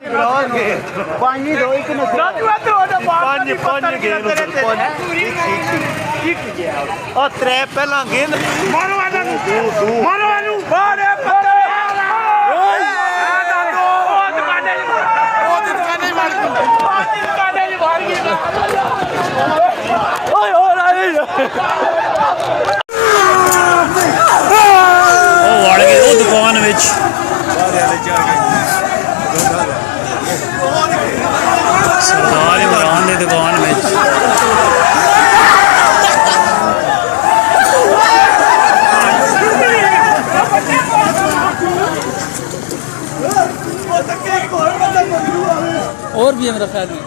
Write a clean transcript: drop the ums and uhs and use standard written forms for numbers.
पानी दो एक न पानी पानी गेंद और त्रै पहला गेंद मारो आनू मारो आनू मारे पत्थर दुकान विच सरदार इमरान की दुकान में और भी है मेरा ख्याल में।